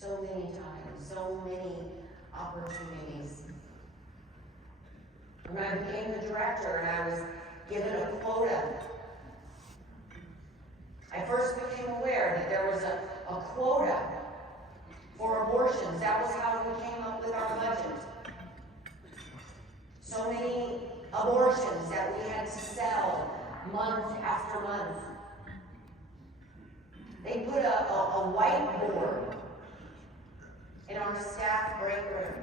So many times, so many opportunities. When I became the director and I was given a quota, I first became aware that there was a quota for abortions. That was how we came up with our budget. So many abortions that we had to sell month after month. They put a whiteboard in our staff break room.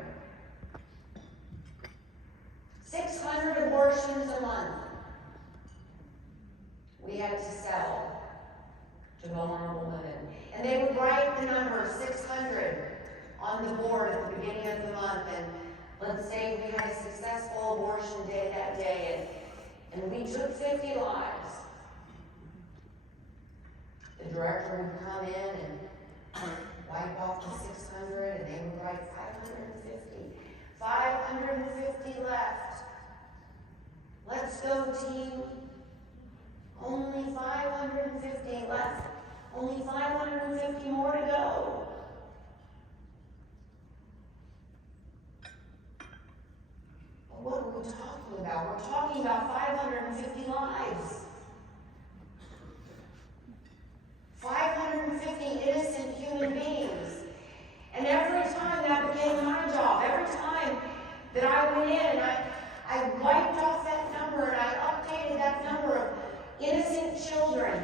600 abortions a month we had to sell to vulnerable women. And they would write the number 600 on the board at the beginning of the month. And let's say we had a successful abortion day that day, and we took 50 lives. The director would come in and wipe off the 600, and they would write 550. 550 left. Let's go, team. Only 550 left. Only 550 more to go. But what are we talking about? We're talking about 550 lives. 550 innocent human beings. And every time that became my job, every time that I went in and I wiped off that number and I updated that number of innocent children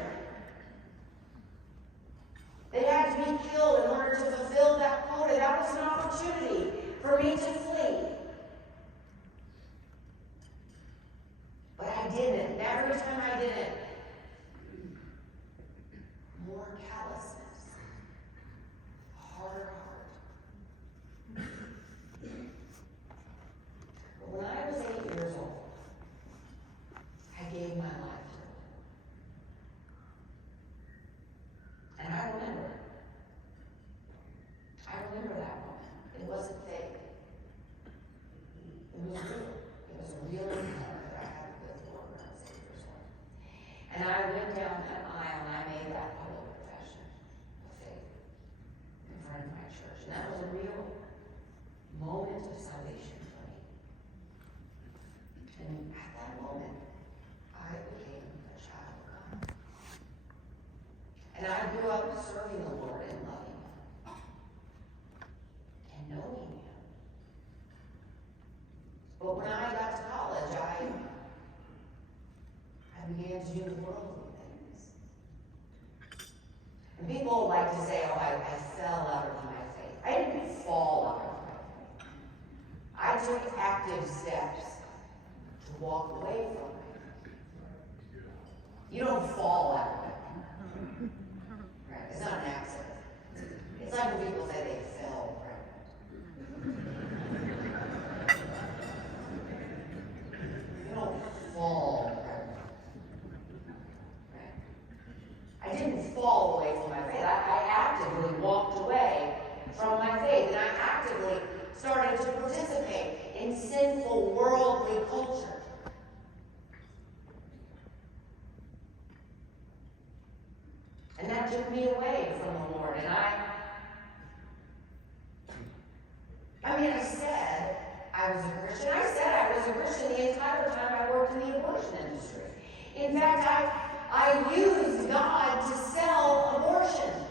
that had to be killed in order to fulfill that quota, that was an opportunity for me to flee. But I didn't. And every time I didn't, more callousness, a harder heart. But when I was 8 years old, I gave my life to it. And I remember that moment. It wasn't fake. It was real. It was a real encounter that I had with the Lord when I was 8 years old. And I went down that aisle and I made that public profession of faith in front of my church. And that was a real moment of salvation for me. And at that moment, I became a child of God. And I grew up serving the Lord and loving Him and knowing Him. But when I got to college, I began to do worldly things. And people like to say, oh, I fell out of my faith. I didn't fall out of my faith. I took active steps to walk away from it. You don't fall out of it. Right? It's not an accident. It's like when people say they fell pregnant. You don't fall pregnant. Right? I didn't fall away from my faith. I actively walked away from my faith, and I actively started to participate in sinful, worldly culture. And that took me away from the Lord. And I said I was a Christian. I said I was a Christian the entire time I worked in the abortion industry. In fact, I used God to sell abortion.